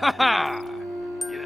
Ha ha! Yeah.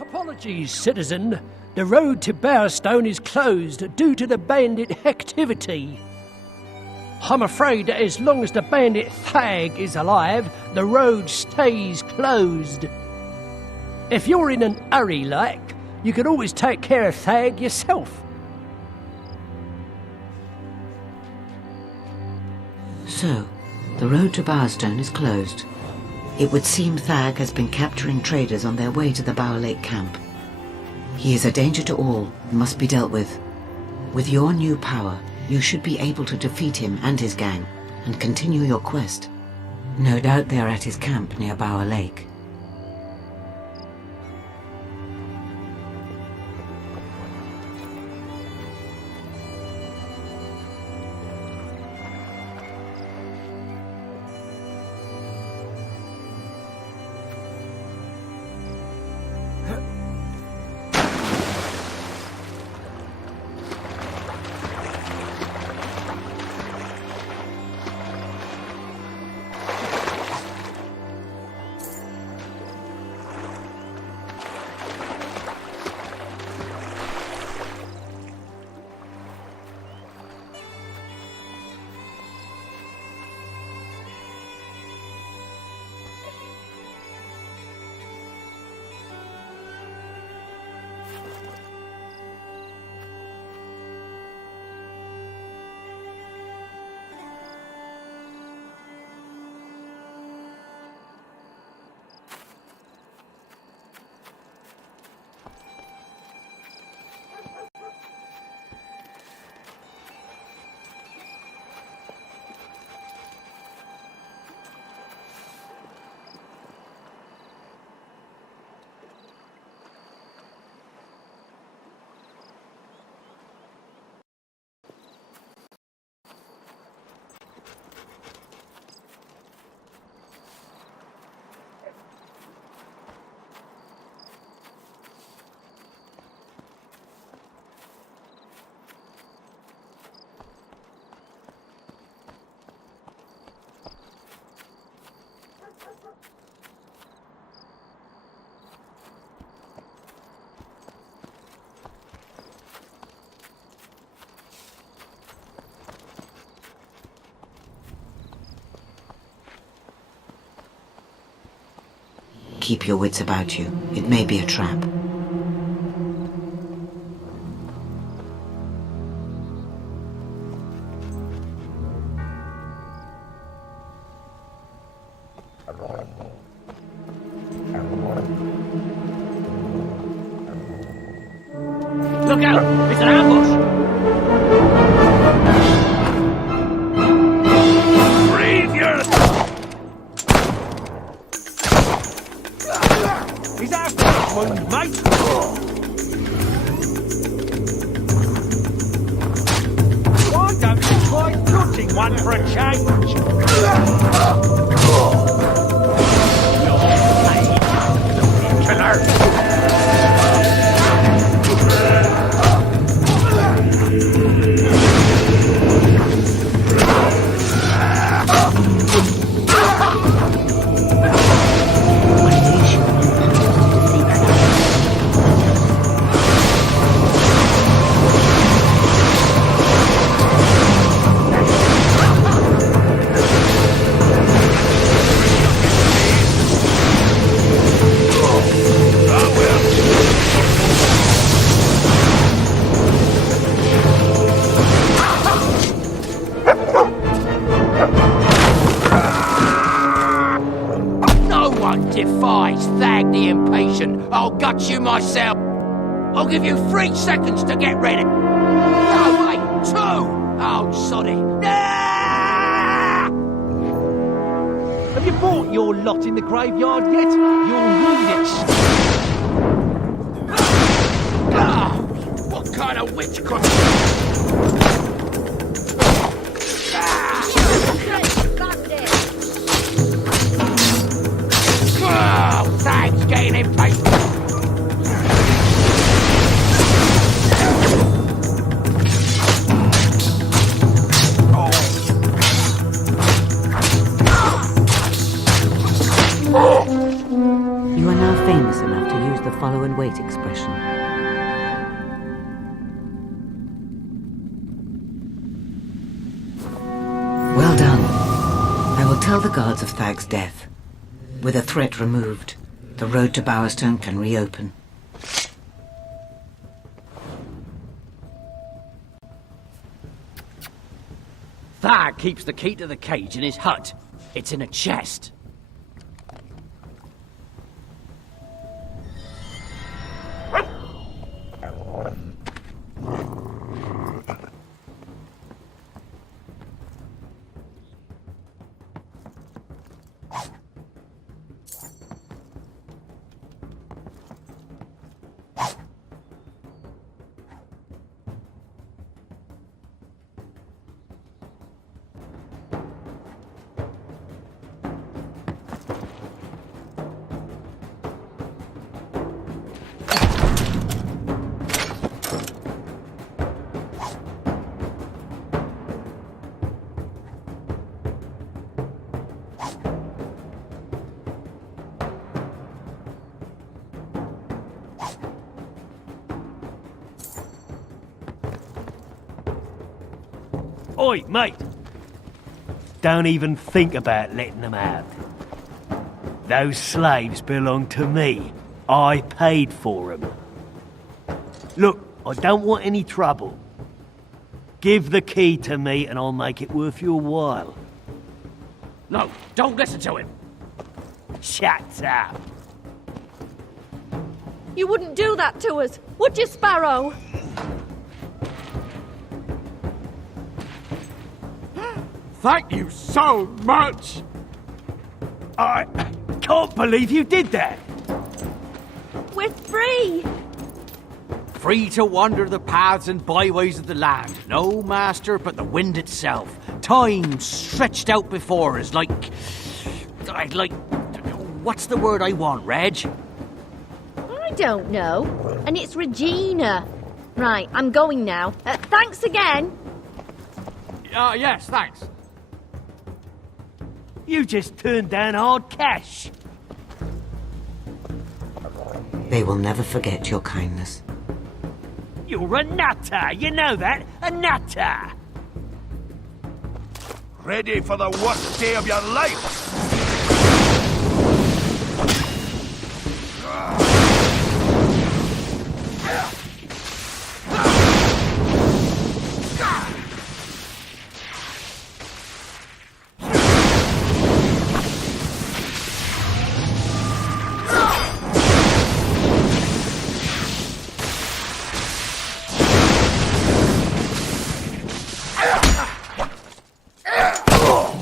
Apologies, citizen. The road to Bauэрstoun is closed due to the bandit activity. I'm afraid that as long as the bandit Thag is alive, the road stays closed. If you're in an hurry like, you can always take care of Thag yourself. So, the road to Bauэрstoun is closed. It would seem Thag has been capturing traders on their way to the Bower Lake camp. He is a danger to all and must be dealt with. With your new power, you should be able to defeat him and his gang and continue your quest. No doubt they are at his camp near Bower Lake. Keep your wits about you. It may be a trap. Look out! It's an ambush! Breathe your... He's after us, wound, mate! Why don't you try shooting one for a change? Killer! defies Thag the Impatient. I'll gut you myself. I'll give you 3 seconds to get ready. No, wait, 2! Oh, sorry. Ah! Have you bought your lot in the graveyard yet? You'll need it. Ah! What kind of witchcraft? Oh, Thag's getting impatient. You are now famous enough to use the follow and wait expression. Well done. I will tell the guards of Thag's death. With a threat removed, the road to Bauэрstoun can reopen. Thag keeps the key to the cage in his hut. It's in a chest. Oi, mate! Don't even think about letting them out. Those slaves belong to me. I paid for them. Look, I don't want any trouble. Give the key to me and I'll make it worth your while. No, don't listen to him. Shut up. You wouldn't do that to us, would you, Sparrow? Thank you so much! I can't believe you did that. We're free! Free to wander the paths and byways of the land. No master but the wind itself. Time stretched out before us like... What's the word I want, Reg? I don't know. And it's Regina. Right, I'm going now. Thanks again. Yes, thanks. You just turned down hard cash. They will never forget your kindness. You're a nutter, you know that? A nutter! Ready for the worst day of your life?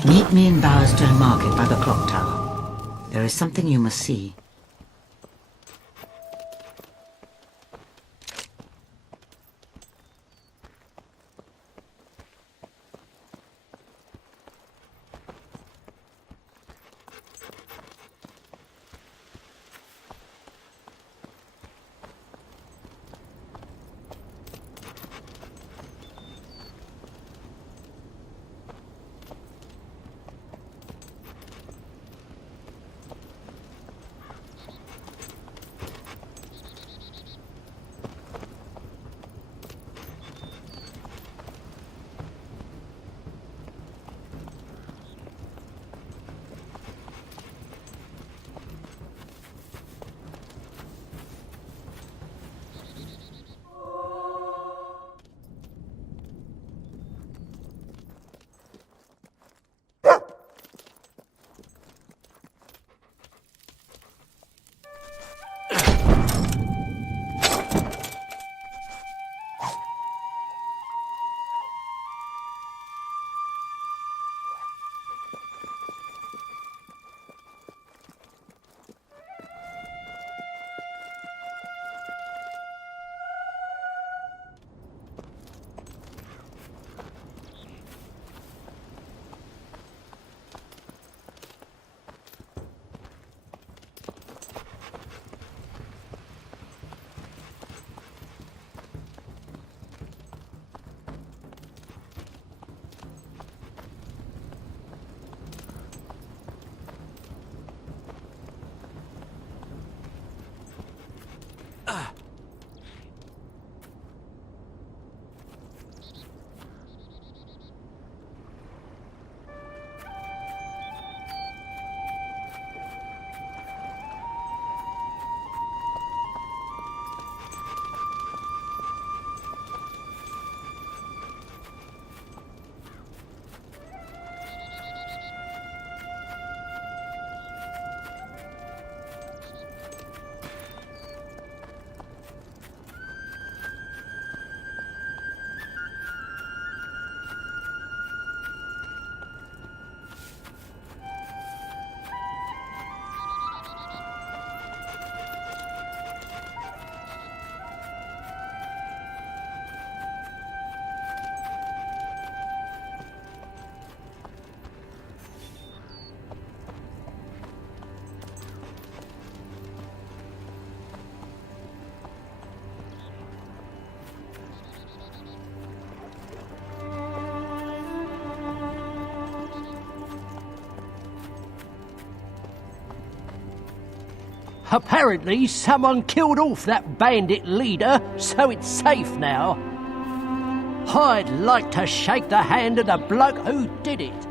Meet me in Bauэрstoun Market by the clock tower. There is something you must see. Apparently, someone killed off that bandit leader, so it's safe now. I'd like to shake the hand of the bloke who did it.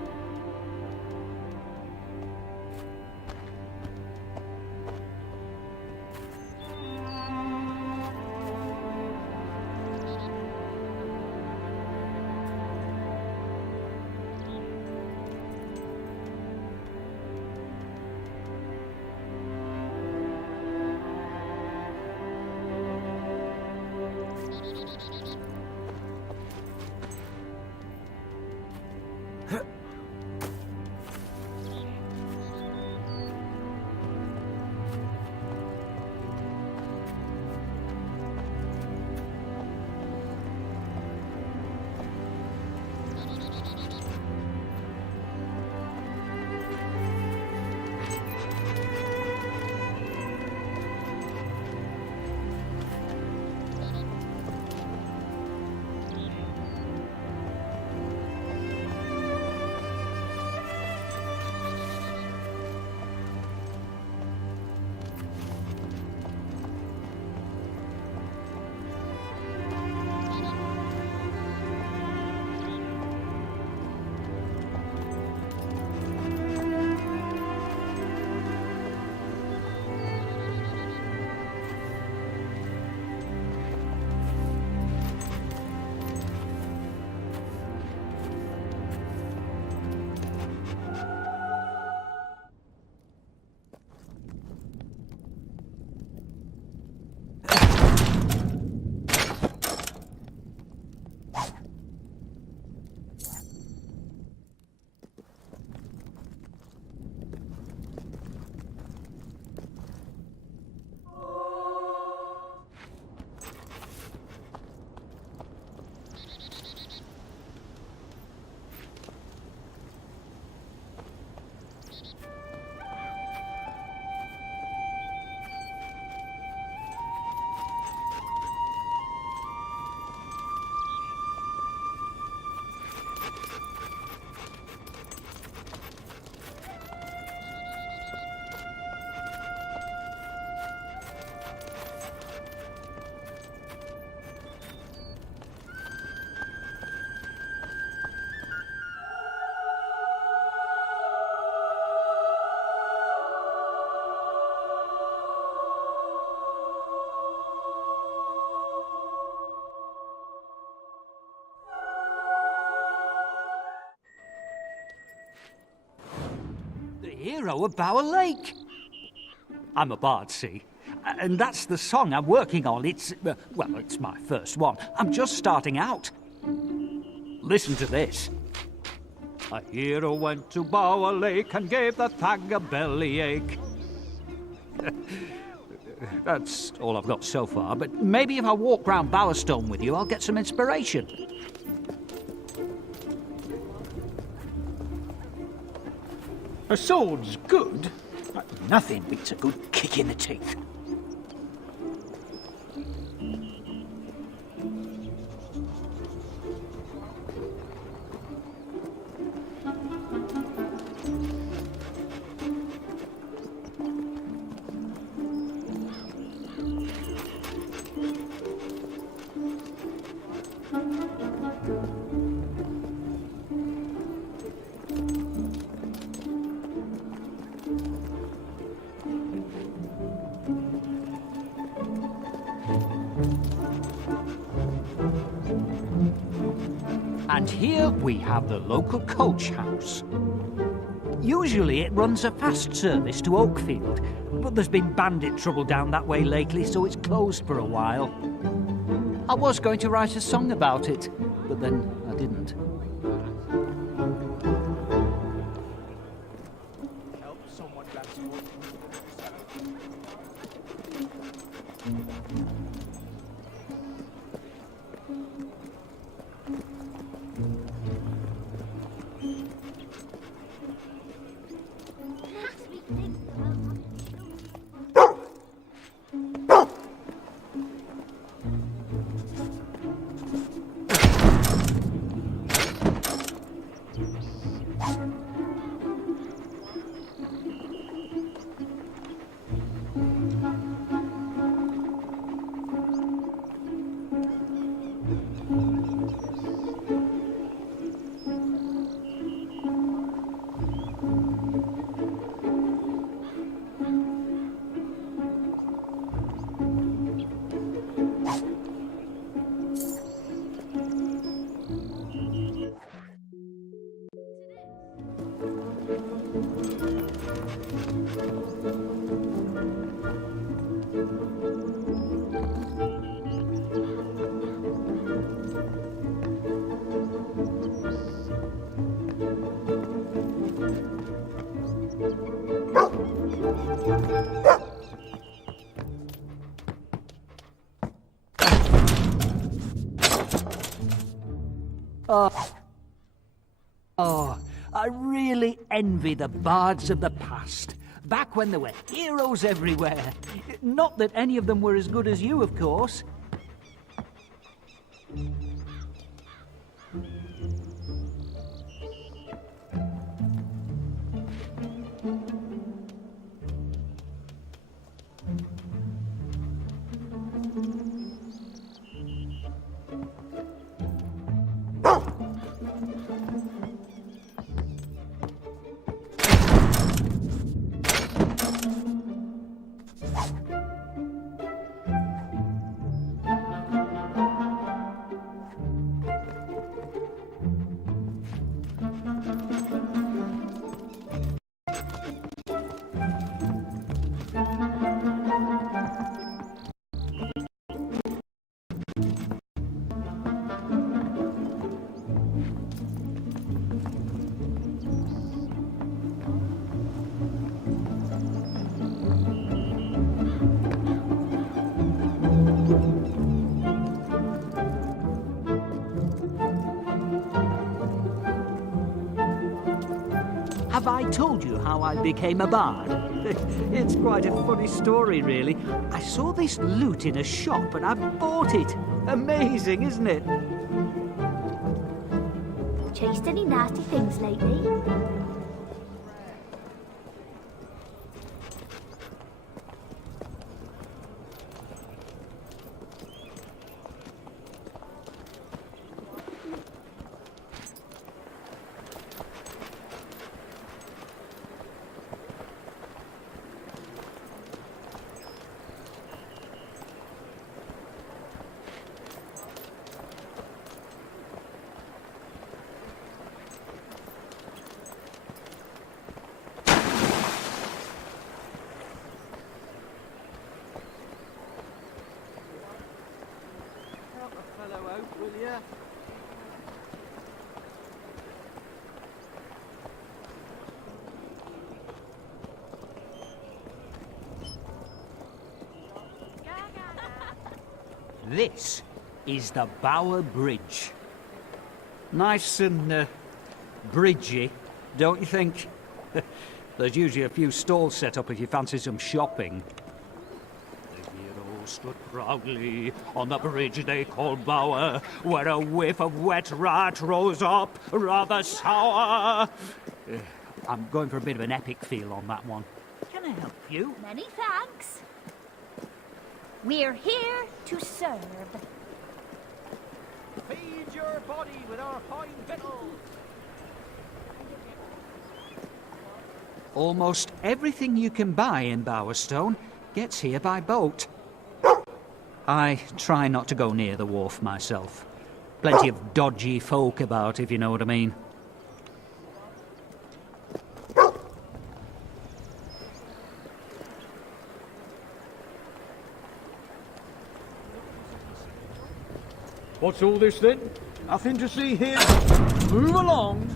Hero of Bower Lake. I'm a bard, see, and that's the song I'm working on. It's, well, it's my first one. I'm just starting out. Listen to this. A hero went to Bower Lake and gave the thag a bellyache. That's all I've got so far, but maybe if I walk round Bauerstown with you, I'll get some inspiration. A sword's good, but nothing beats a good kick in the teeth. And here we have the local coach house. Usually it runs a fast service to Oakfield, but there's been bandit trouble down that way lately, so it's closed for a while. I was going to write a song about it, but then I didn't. Oh, I really envy the bards of the past. Back when there were heroes everywhere. Not that any of them were as good as you, of course. Have I told you how I became a bard? It's quite a funny story, really. I saw this loot in a shop and I bought it. Amazing, isn't it? Chased any nasty things lately? This is the Bower Bridge. Nice and bridgy, don't you think? There's usually a few stalls set up if you fancy some shopping. The hero stood proudly on the bridge they called Bower, where a whiff of wet rat rose up, rather sour. I'm going for a bit of an epic feel on that one. Can I help you? Many thanks. We're here to serve. Feed your body with our fine victuals. Almost everything you can buy in Bauerstown gets here by boat. I try not to go near the wharf myself. Plenty of dodgy folk about, if you know what I mean. What's all this then? Nothing to see here. Move along.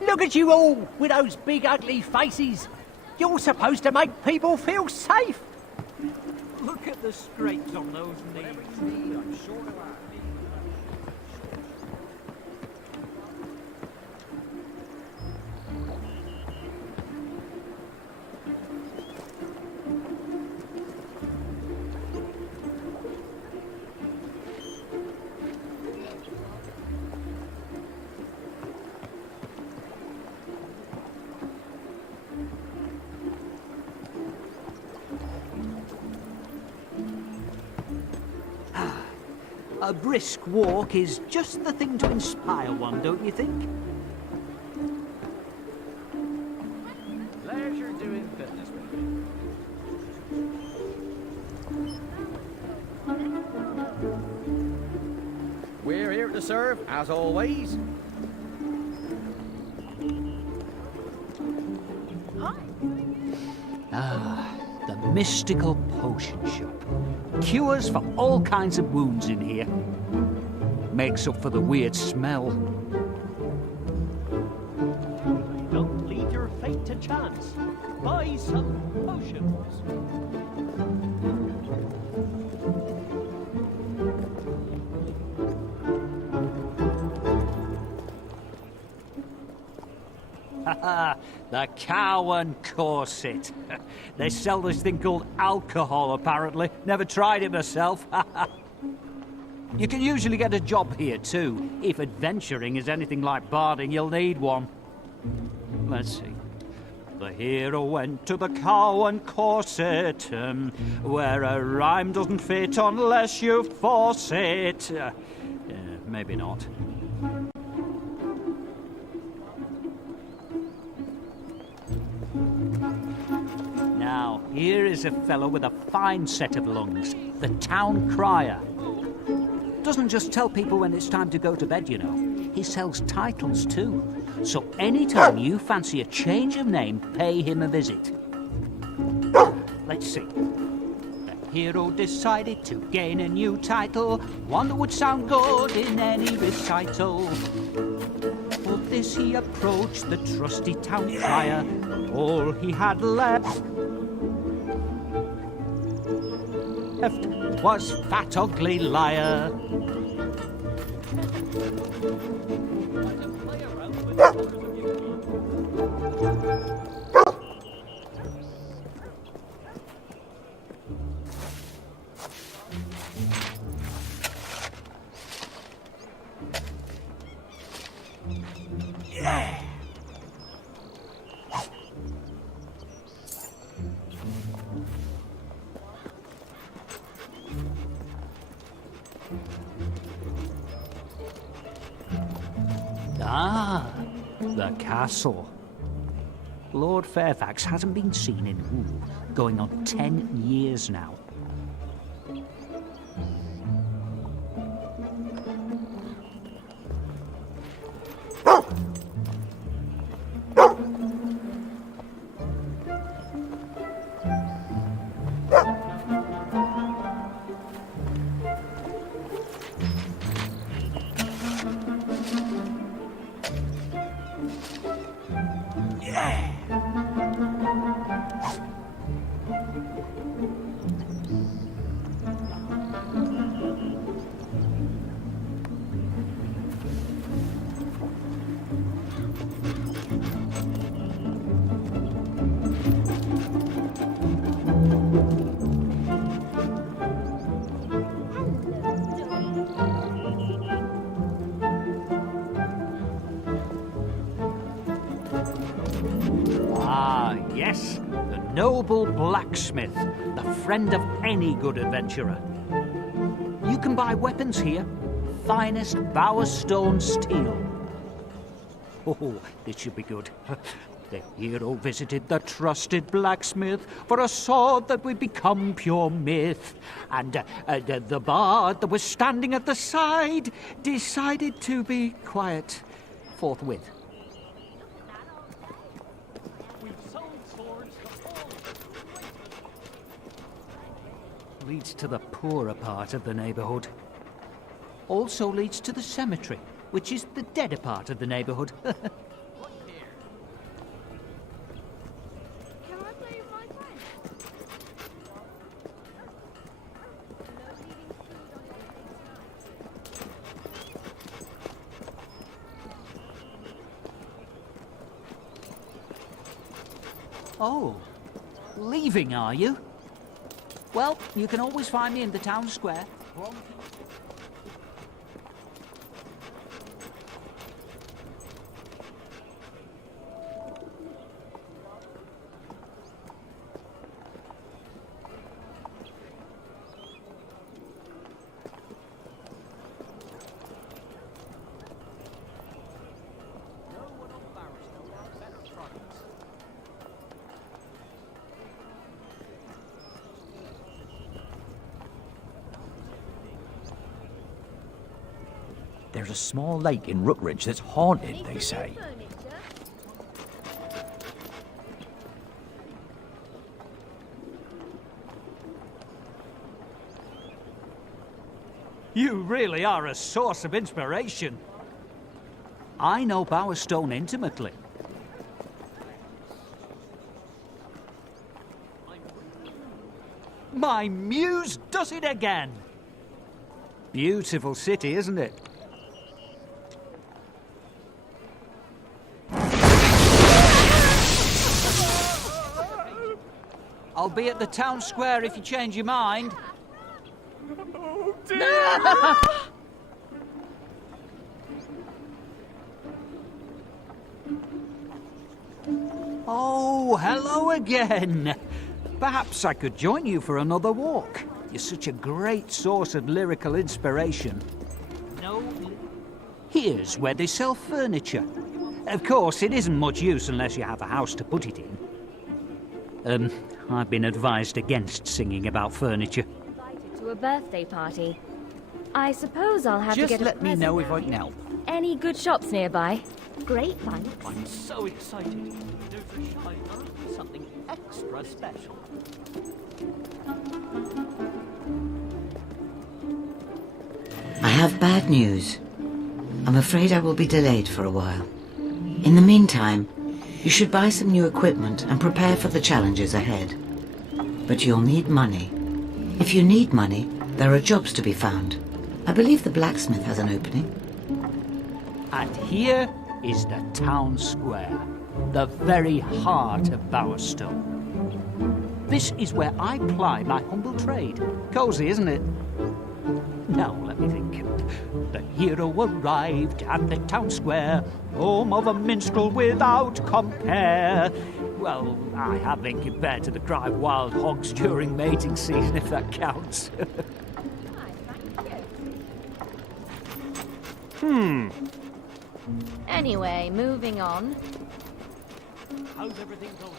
Look at you all with those big ugly faces. You're supposed to make people feel safe. Look at the scrapes on those knees. I'm sure of that. A brisk walk is just the thing to inspire one, don't you think? Pleasure doing business with you. We're here to serve, as always. Ah, the mystical potion shop. Cures for all kinds of wounds in here. Makes up for the weird smell. Don't leave your fate to chance. Buy some potions. The Cowan corset. They sell this thing called alcohol, apparently. Never tried it myself. You can usually get a job here, too. If adventuring is anything like barding, you'll need one. Let's see. The hero went to the Cowan corset, where a rhyme doesn't fit unless you force it. Maybe not. Now, here is a fellow with a fine set of lungs, the town crier. Doesn't just tell people when it's time to go to bed, you know. He sells titles too. So anytime you fancy a change of name, pay him a visit. Let's see. The hero decided to gain a new title, one that would sound good in any recital. For this he approached the trusty town crier. All he had left was fat ugly liar. Ah, the castle. Lord Fairfax hasn't been seen in, going on 10 years now. Yes, the noble blacksmith, the friend of any good adventurer. You can buy weapons here, finest Bauэрstoun steel. Oh, this should be good. The hero visited the trusted blacksmith for a sword that would become pure myth. And the bard that was standing at the side decided to be quiet forthwith. Leads to the poorer part of the neighborhood. Also leads to the cemetery, which is the deader part of the neighborhood. Oh, leaving, are you? Well, you can always find me in the town square. There's a small lake in Rookridge that's haunted, they say. You really are a source of inspiration. I know Bauэрstoun intimately. My muse does it again! Beautiful city, isn't it? I'll be at the town square if you change your mind. Oh, hello again. Perhaps I could join you for another walk. You're such a great source of lyrical inspiration. No. Here's where they sell furniture. Of course, it isn't much use unless you have a house to put it in. I've been advised against singing about furniture. Invited to a birthday party. I suppose I'll have Just to get let me know if I can help. Any good shops nearby? Great, thanks. I'm so excited. Do for Shiner something extra special. I have bad news. I'm afraid I will be delayed for a while. In the meantime, you should buy some new equipment and prepare for the challenges ahead. But you'll need money. If you need money, there are jobs to be found. I believe the blacksmith has an opening. And here is the town square, the very heart of Bauэрstoun. This is where I ply my humble trade. Cozy, isn't it? Now, let me think. The hero arrived at the town square, home of a minstrel without compare. Well, I have been compared to the cry of wild hogs during mating season, if that counts. Anyway, moving on. How's everything going?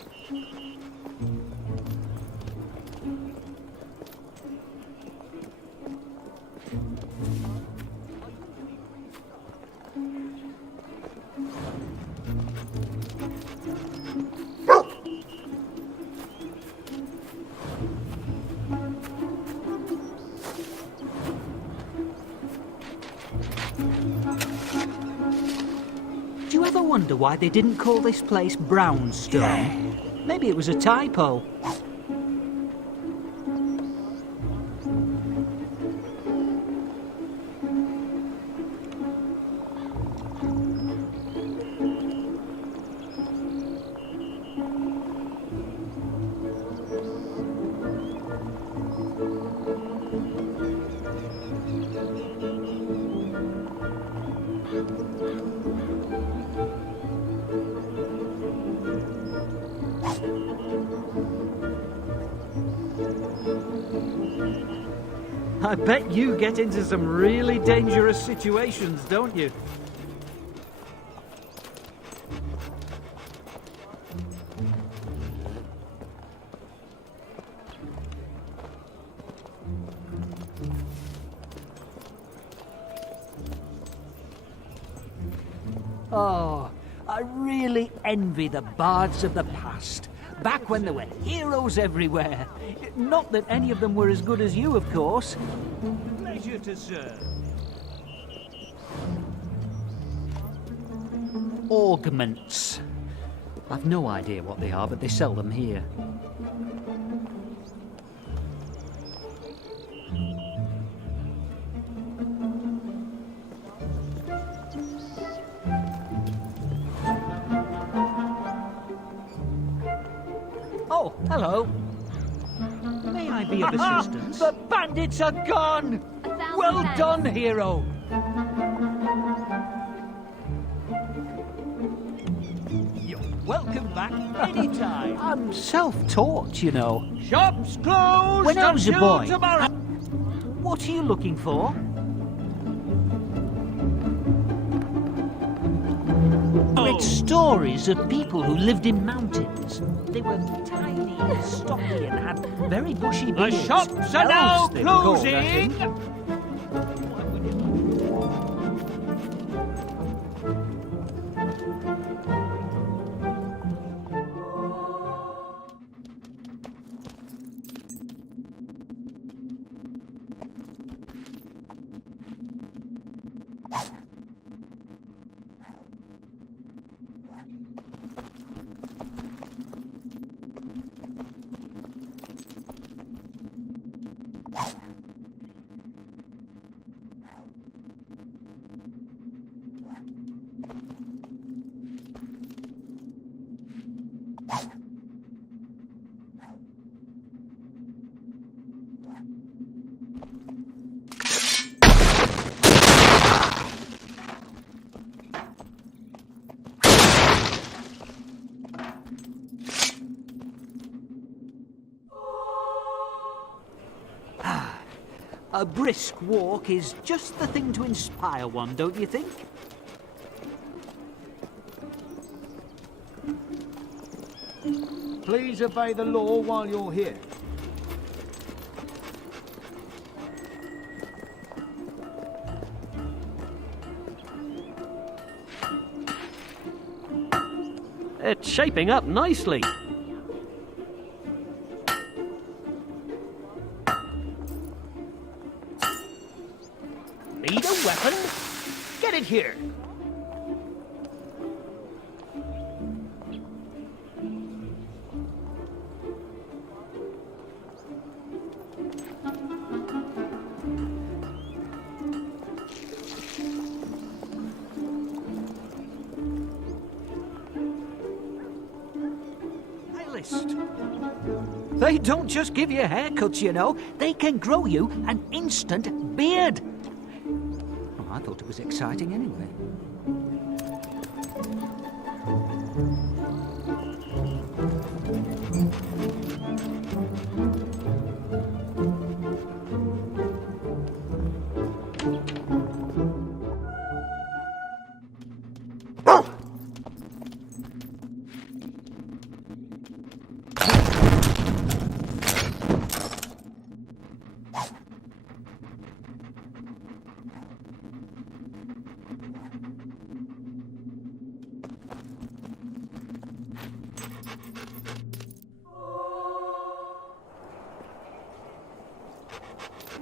Do you ever wonder why they didn't call this place Brownstone? Maybe it was a typo. I bet you get into some really dangerous situations, don't you? Oh, I really envy the bards of the past. Back when there were heroes everywhere. Not that any of them were as good as you, of course. Pleasure to serve. Augments. I've no idea what they are, but they sell them here. Oh, hello. May I be of assistance? The bandits are gone! Well done, hero! You're welcome back anytime. I'm self-taught, you know. Shops closed When I was a until boy, tomorrow. What are you looking for? It's stories of people who lived in mountains. They were tiny and stocky and had very bushy The beards. shops are now Elves, they were called, I closing. think. A brisk walk is just the thing to inspire one, don't you think? Please obey the law while you're here. It's shaping up nicely. Need a weapon? Get it here. They don't just give you haircuts, you know. They can grow you an instant beard. Oh, I thought it was exciting anyway.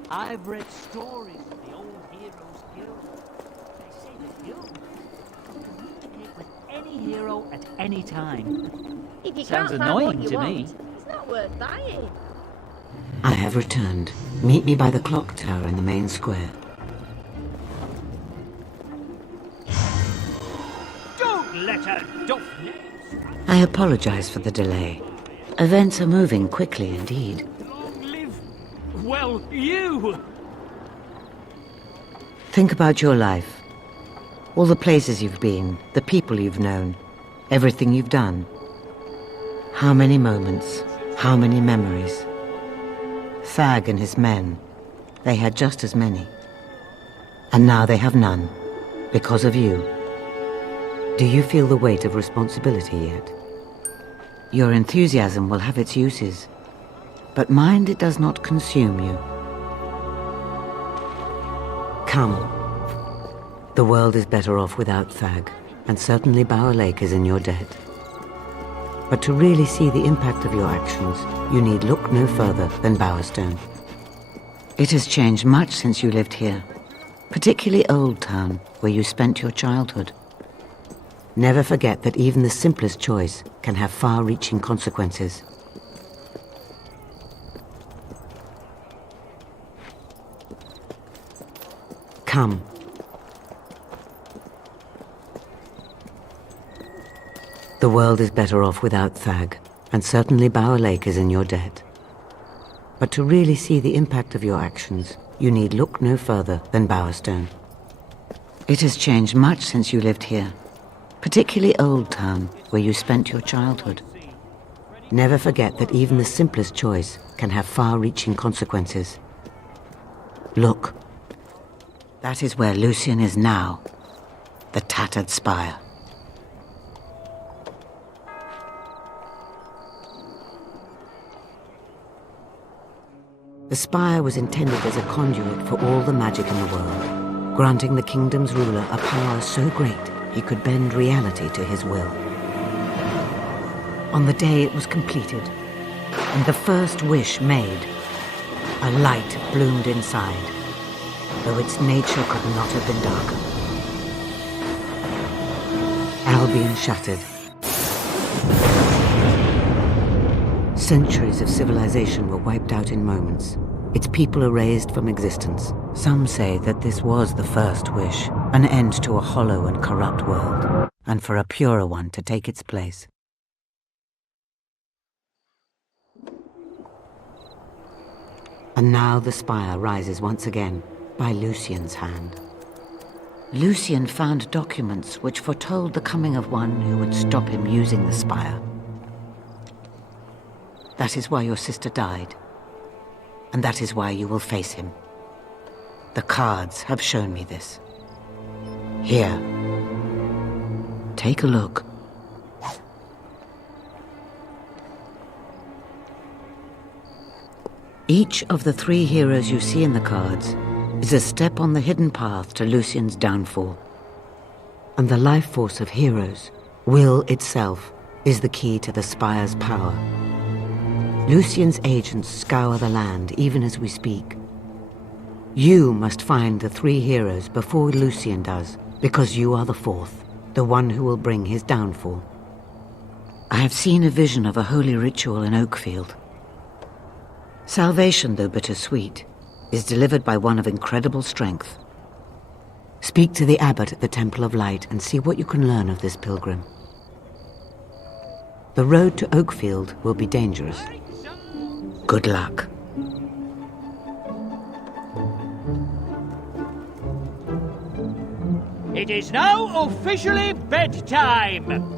I've read stories of the old heroes' guild. They say the guild can communicate with any hero at any time. If you Sounds can't annoying find what you to me. want, it's not worth buying. I have returned. Meet me by the clock tower in the main square. Don't let her doff. I apologize for the delay. Events are moving quickly indeed. Long live, well, you. Think about your life. All the places you've been, the people you've known, everything you've done. How many moments, how many memories. Thag and his men, they had just as many. And now they have none, because of you. Do you feel the weight of responsibility yet? Your enthusiasm will have its uses, but mind it does not consume you. Come. The world is better off without Thag, and certainly Bower Lake is in your debt. But to really see the impact of your actions, you need look no further than Bauerstown. It has changed much since you lived here, particularly Old Town, where you spent your childhood. Never forget that even the simplest choice can have far-reaching consequences. Come. The world is better off without Thag, and certainly Bower Lake is in your debt. But to really see the impact of your actions, you need look no further than Bauerstown. It has changed much since you lived here, particularly Old Town, where you spent your childhood. Never forget that even the simplest choice can have far-reaching consequences. Look. That is where Lucian is now, the tattered spire. The spire was intended as a conduit for all the magic in the world, granting the kingdom's ruler a power so great he could bend reality to his will. On the day it was completed, and the first wish made, a light bloomed inside, though its nature could not have been darker. Albion shattered. Centuries of civilization were wiped out in moments. its people erased from existence. Some say that this was the first wish, an end to a hollow and corrupt world, and for a purer one to take its place. And now the spire rises once again, by Lucien's hand. Lucien found documents which foretold the coming of one who would stop him using the spire. That is why your sister died. And that is why you will face him. The cards have shown me this. Here. Take a look. Each of the 3 heroes you see in the cards is a step on the hidden path to Lucien's downfall. And the life force of heroes, will itself, is the key to the spire's power. Lucien's agents scour the land even as we speak. You must find the 3 heroes before Lucien does, because you are the 4th, the one who will bring his downfall. I have seen a vision of a holy ritual in Oakfield. Salvation, though bittersweet, is delivered by one of incredible strength. Speak to the abbot at the Temple of Light and see what you can learn of this pilgrim. The road to Oakfield will be dangerous. Good luck. It is now officially bedtime.